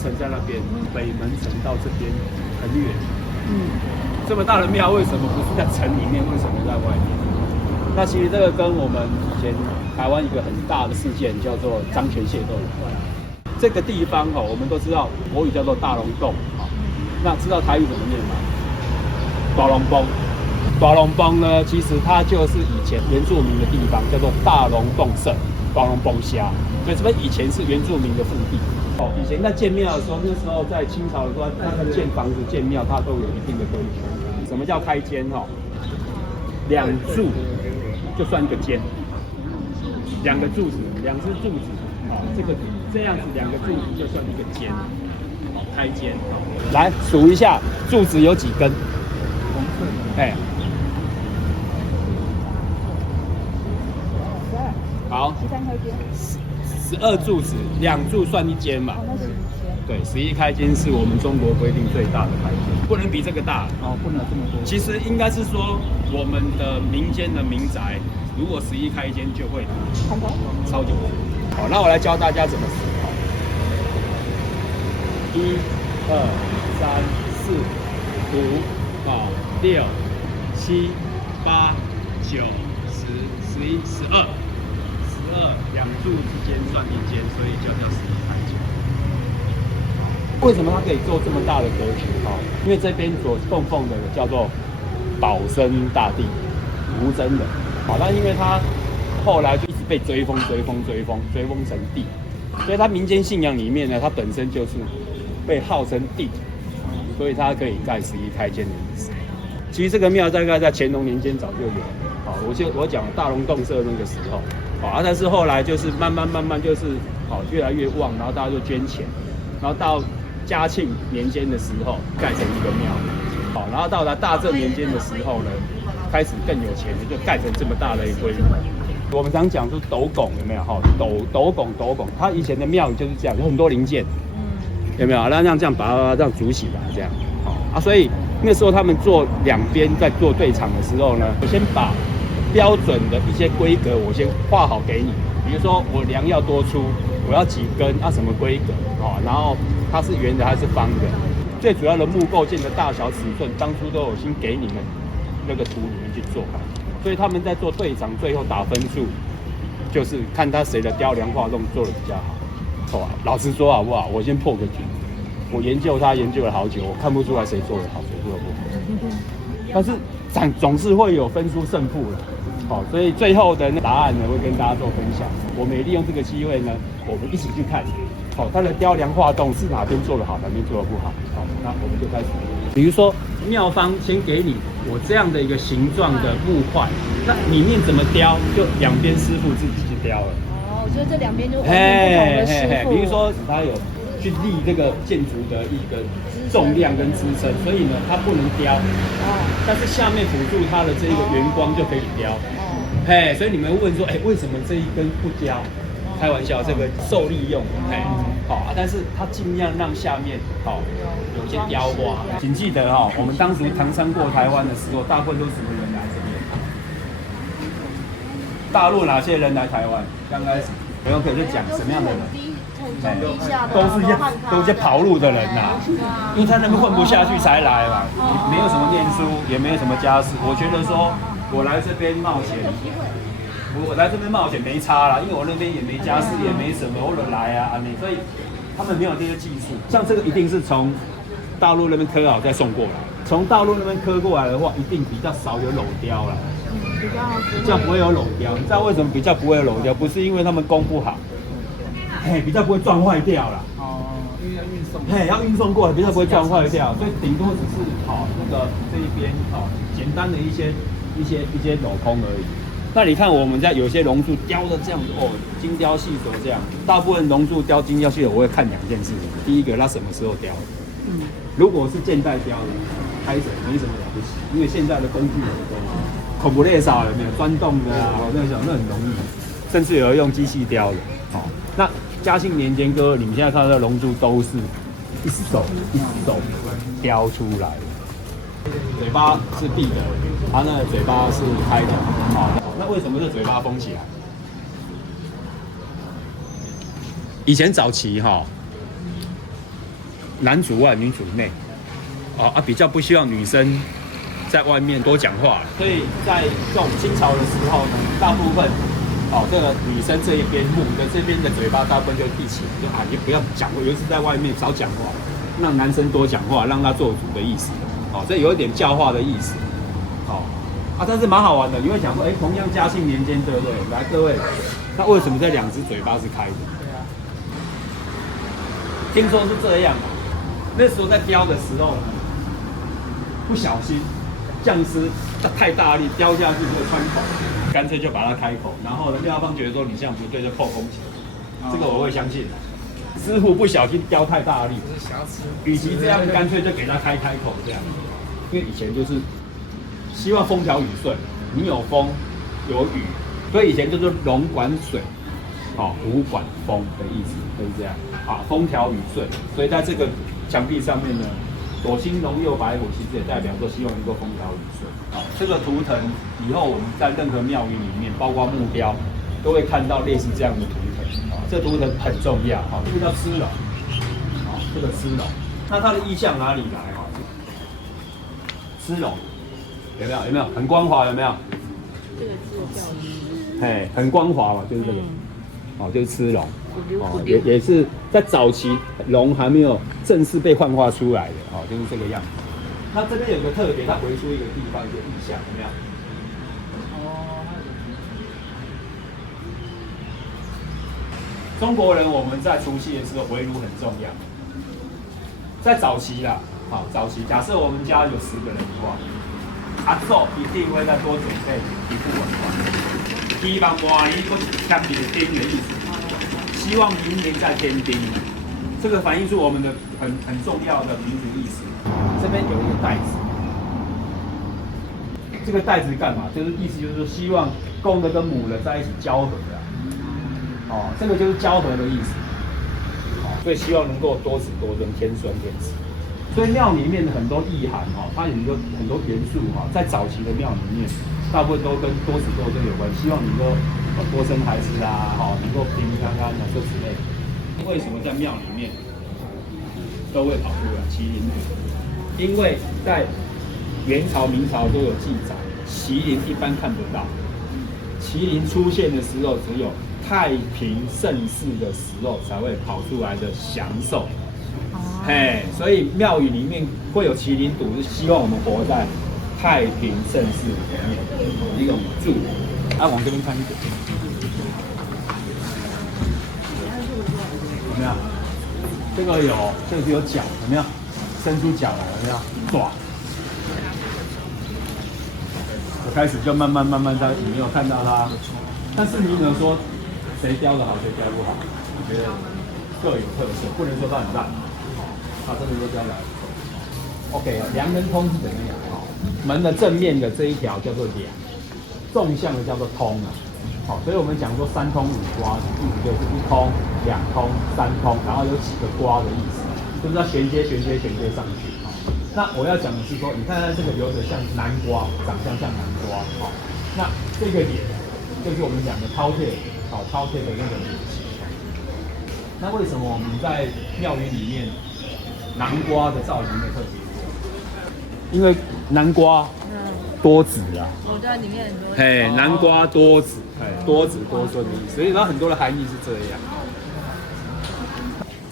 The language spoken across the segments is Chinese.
城在那边，北门城到这边很远。这么大的庙为什么不是在城里面？为什么在外面？那其实这个跟我们以前台湾一个很大的事件叫做漳泉械斗有关。这个地方我们都知道国语叫做大龙洞那知道台语怎么念吗？大龙崩。大龙崩呢，其实它就是以前原住民的地方，叫做大龙洞社、大龙崩峡，所以这边以前是原住民的腹地。以前在建庙的时候，那时候在清朝的时候，建房子、建庙，它都有一定的规矩。什么叫开间？两柱就算一个间，两个柱子，两只柱子，这样子两个柱子就算一个间，开间。来数一下柱子有几根？好，12柱子，2柱算一间嘛。对，11开间是我们中国规定最大的开间，不能比这个大。不能这么多。其实应该是说，我们的民间的民宅，如果11开间就会超级多。好，那我来教大家怎么数。1、2、3、4、5、6、7、8、9、10、11、12。2柱之间算一间，所以就叫11开间。为什么它可以做这么大的格局？因为这边所供奉的叫做保生大帝吴真人。那因为他后来就一直被追封成帝，所以他民间信仰里面呢，他本身就是被号称帝，所以他可以盖11开间的意思。其实这个庙大概在乾隆年间早就有了。我讲大龙洞社那个时候。但是后来就是慢慢就是越来越旺，然后大家就捐钱，然后到嘉庆年间的时候盖成一个庙，然后到了大正年间的时候呢，开始更有钱了，就盖成这么大的一规模。我们常讲就是斗拱，有没有？斗拱，它以前的庙宇就是这样，有很多零件，有没有？那这样把它这样组起来，这样所以那时候他们做两边在做对场的时候呢，我先把标准的一些规格我先画好给你，比如说我梁要多粗，我要几根，什么规格然后它是圆的还是方的，最主要的木构件的大小尺寸，当初都有先给你们那个图里面去做，所以他们在做对场最后打分数，就是看他谁的雕梁画栋做的比较好。老实说好不好？我先破个局，我研究它研究了好久，我看不出来谁做的好，谁做的不好，但是总是会有分出胜负的。所以最后的答案呢，会跟大家做分享。我们也利用这个机会呢，我们一起去看，它的雕梁画栋是哪边做得好，哪边做得不好。那我们就开始。比如说庙方先给你我这样的一个形状的木块，那里面怎么雕，就两边师傅自己去雕了。我觉得这两边就完全不同的师傅。比如说他有去立这个建筑的一个重量跟支撑，所以呢它不能雕，但是下面辅助它的这个圆光就可以雕。所以你们问说，为什么这一根不雕？开玩笑，这个受利用，但是它尽量让下面有一些雕花。请记得我们当时唐山过台湾的时候，大部分都是什么人来这边？大陆哪些人来台湾？刚开始，有可能就讲什么样的人？都是跑路的人呐，因为他那边混不下去才来嘛，没有什么念书，也没有什么家世。我觉得说，我来这边冒险，我来这边冒险没差啦，因为我那边也没家世，也没什么，我就来所以他们没有这些技术。像这个一定是从大陆那边刻好再送过来，从大陆那边刻过来的话，一定比较少有镂雕啦，比较不会有镂雕。你知道为什么比较不会有镂雕？不是因为他们工不好。比较不会撞坏掉啦。因为要运送。要运送过来，比较不会撞坏掉，所以顶多只是那个这一边简单的一些镂空而已。那你看我们在有些龙柱雕的这样子精雕细琢这样，大部分龙柱雕精雕细琢，我会看2件事情。第一个，它什么时候雕的？如果是现代雕的，开水没什么了不起，因为现在的工具很多，孔不列少有没有钻洞的那很容易，甚至有人用机器雕的。那嘉庆年间，各位你们现在看到的龙柱都是一手雕出来的，嘴巴是闭的，它那个嘴巴是开的。那为什么这嘴巴封起来？以前早期男主外女主内，比较不希望女生在外面多讲话，所以在这种清朝的时候呢，大部分这个女生这一边母的这边的嘴巴大部分就闭起来，就不要讲话，尤其是在外面少讲话，让男生多讲话，让他做主的意思，这有一点教化的意思，但是蛮好玩的，你会想说，同样嘉庆年间，对不对？来各位，那为什么这两只嘴巴是开的？对啊，听说是这样的，那时候在雕的时候呢，不小心匠师太大力雕下去这个穿孔，干脆就把它开口，然后呢，廖芳觉得说你这样不对，就扣工钱，这个我会相信的。师傅不小心雕太大力，与其这样，干脆就给他开口这样，因为以前就是希望风调雨顺，你有风有雨，所以以前就是龙管水，虎管风的意思，就是这样风调雨顺。所以在这个墙壁上面呢，左青龙右白虎，其实也代表说希望能够风调雨顺。这个图腾以后我们在任何庙宇里面，包括木雕，都会看到类似这样的图腾。这图腾很重要，这个叫螭龙，这个螭龙，那它的意象哪里来？螭龙有没有很光滑？有没有？这个字叫很光滑嘛，就是这个，就是螭龙，也是在早期龙还没有正式被幻化出来的，就是这个样子。那这边有个特别，它围出一个地方，一个意象，有没有？中国人我们在除夕的时候围炉很重要，在早期啦，早期假设我们家有10个人的话，阿祖一定会再多准备一副文官，希望外年都添一个丁的意思，希望明年再添丁，这个反映出我们的很重要的民族意识。这边有一个袋子，这个袋子干嘛？就是意思就是说希望公的跟母的在一起交合的。这个就是交合的意思，所以希望能够多子多孙，天孙天子。所以庙里面的很多意涵，它有一个很多元素，在早期的庙里面，大部分都跟多子多孙有关，希望能够多生孩子啊，能够平平安安的这之类的。为什么在庙里面都会跑出来麒麟图？因为在元朝、明朝都有记载，麒麟一般看不到，麒麟出现的时候只有太平盛世的时候才会跑出来的享受，所以庙宇里面会有麒麟图，是希望我们活在太平盛世里面一种祝福。往这边看一点，有没有？这个是有脚，有没有？伸出脚来，有没有？抓。我开始就慢慢在里面有看到它，但是你能说谁雕的好，谁雕不好？我觉得各有特色，不能说它很烂，真的说雕的还不错。OK， 梁跟通是怎么样？门的正面的这一条叫做梁，纵向的叫做通所以我们讲说3通5刮，意思就是1通、2通、3通，然后有几个刮的意思，就是要衔接上去。那我要讲的是说，你看看这个有点像南瓜，长相像南瓜，那这个脸就是我们讲的饕餮，饕餮的那个脸型。那为什么我们在庙宇里面南瓜的造型会特别多？因为南瓜多子啊，我在里面很多。南瓜多子，多子多孙的意思，所以它很多的含义是这样。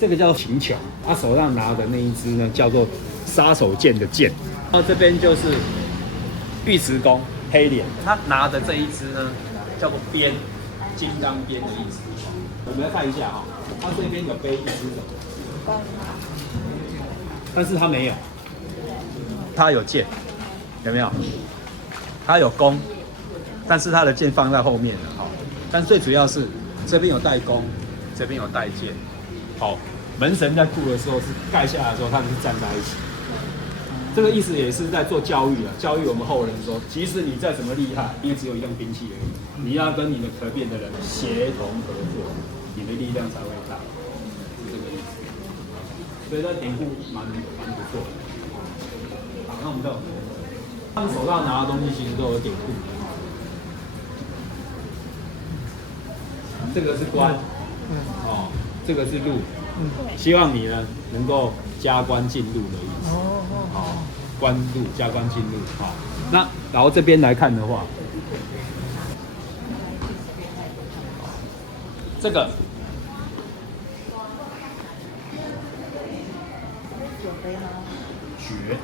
这个叫做秦琼，他手上拿的那一只呢，叫做杀手锏的锏。然后这边就是尉迟恭黑脸，他拿的这一只呢，叫做鞭，金刚鞭的意思。我们来看一下他这边有背一只什么？但是他没有，他有剑，有没有？他有弓，但是他的剑放在后面了但最主要是这边有带弓，这边有带剑。门神在顾的时候是盖下来的时候，他们是站在一起。这个意思也是在做教育教育我们后人说，即使你再怎么厉害，你也只有一样兵器而已，你要跟你的可变的人协同合作，你的力量才会大，是这个意思。所以这典故蛮不错的。好，那我们看，他们手上拿的东西其实都有典故。这个是官，这个是禄，希望你呢能够加官进禄的意思。好，官禄加官进禄。好，那然后这边来看的话，这个爵，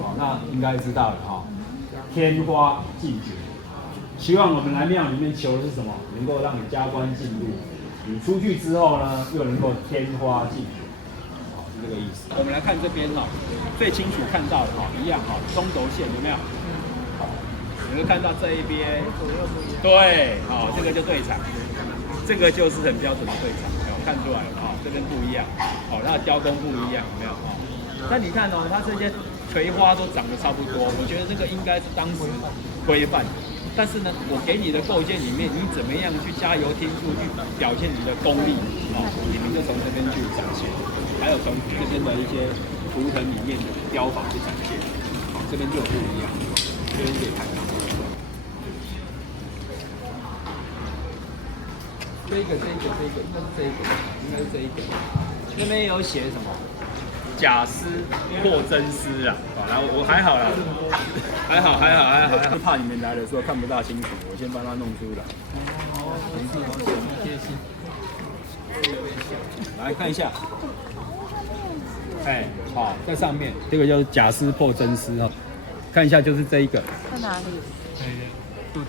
好，那应该知道了哈。天花进爵，希望我们来庙里面求的是什么？能够让你加官进禄。你出去之后呢，又能够天花进爵，好，是这个意思。我们来看这边哈，最清楚看到的哈，一样哈，中轴线有没有？好，你会看到这一边，对，好，这个就对场，这个就是很标准的对场，有看出来了哈，这边不一样，好，那雕工不一样，有没有？哈，但你看哦，它这些垂花都长得差不多，我觉得这个应该是当时规范。但是呢，我给你的构件里面，你怎么样去加油添醋，去表现你的功力，你们就从这边去展现，还有从这边的一些图腾里面的雕法去展现，好，这边就不一样，这边可以看到。这个，应该是这一个。那边有写什么？假丝破真丝啊！好，来，我还好啦，还好，怕你们来的时候看不大清楚，我先帮他弄出来。来看一下，哎，好，在上面这个就是假丝破真丝哈，看一下就是这一个。在哪里？肚子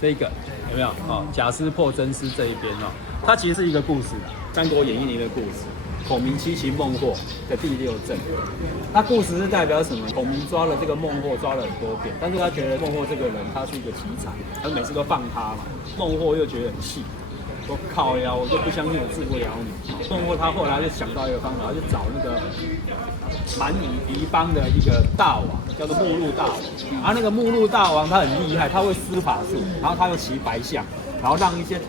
这一个有没有？哦，假丝破真丝这一边哦，它其实是一个故事，《三国演义》里的故事。孔明七擒孟获的第6阵，那故事是代表什么？孔明抓了这个孟获，抓了很多遍，但是他觉得孟获这个人他是一个奇才，他每次都放他嘛。孟获又觉得很气，说靠呀，我就不相信我治不了你。孟获他后来就想到一个方法，他就找那个蛮夷敌邦的一个大王，叫做目录大王。而那个目录大王他很厉害，他会施法术，然后他又骑白象，然后让一些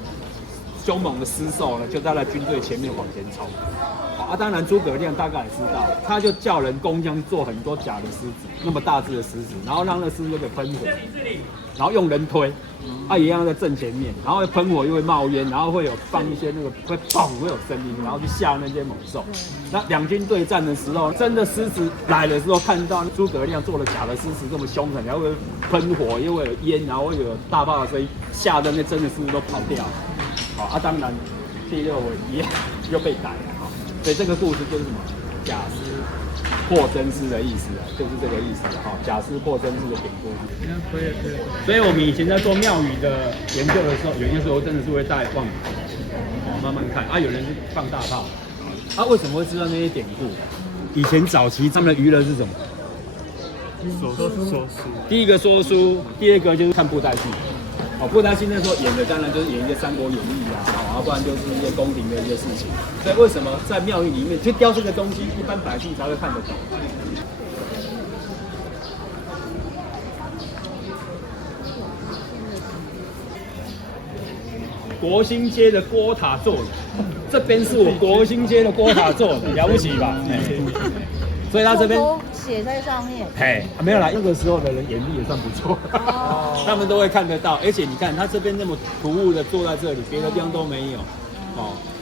凶猛的狮兽呢就在那军队前面往前冲。啊，当然诸葛亮大概也知道，他就叫人工匠做很多假的狮子，那么大只的狮子，然后让那狮子给喷火，然后用人推，一样在正前面，然后喷火又会冒烟，然后会有放一些那个会砰会有声音，然后去吓那些猛兽。那两军对战的时候，真的狮子来的时候，看到诸葛亮做了假的狮子这么凶狠，然后会喷火，又会有烟，然后会有大炮的声音，吓得那真的狮子都跑掉。好，当然第6回一样又被逮了。所以这个故事就是什么？假丝破真丝的意思啊，就是这个意思哈。假丝破真丝的典故。对。所以我们以前在做庙宇的研究的时候，有些时候真的是会带望远镜，慢慢看。有人是放大炮。为什么会知道那些典故？以前早期他们的娱乐是什么？说书。第一个说书，第二个就是看布袋戏。布袋戏那时候演的当然就是演一些《三国演义》啊，不然就是一些宫廷的一些事情。所以为什么在庙宇里面就雕这个东西，一般百姓才会看得懂？国兴街的锅塔做的，这边是我国兴街的锅塔做的，了不起吧？所以他这边写在上面。没有啦，那个时候的人眼力也算不错，他们都会看得到。而且你看他这边那么突兀的坐在这里，别的地方都没有。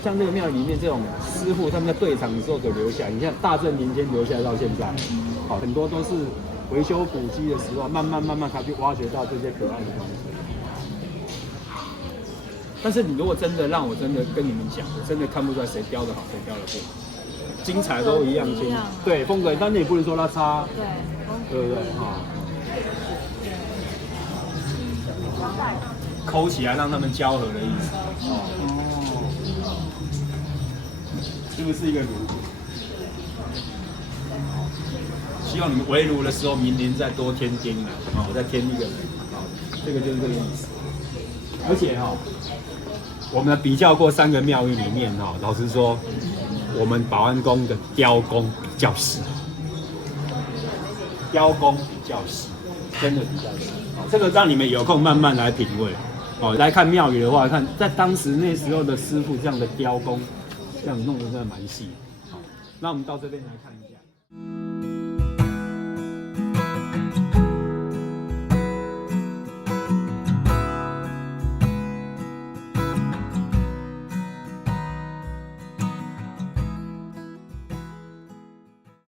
像这个庙里面这种师傅，他们在对场的时候就留下，你看大正年间留下来到现在，很多都是维修古迹的时候，慢慢才去挖掘到这些可爱的东西。但是你如果真的让我真的跟你们讲，我真的看不出来谁雕得好，谁雕得不好。精彩都一样精，对风格，但你也不能说它差，对不对？抠起来让他们交合的意思。是不是一个炉？希望你们围炉的时候，明年再多添丁啊！我再添一个人，这个就是这个意思。而且我们比较过3个庙宇里面老实说，我们保安宫的雕工比较细，真的比较细。这个让你们有空慢慢来品味。来看庙宇的话，看在当时那时候的师傅这样的雕工，这样弄得真的蛮细。好，那我们到这边来看一下。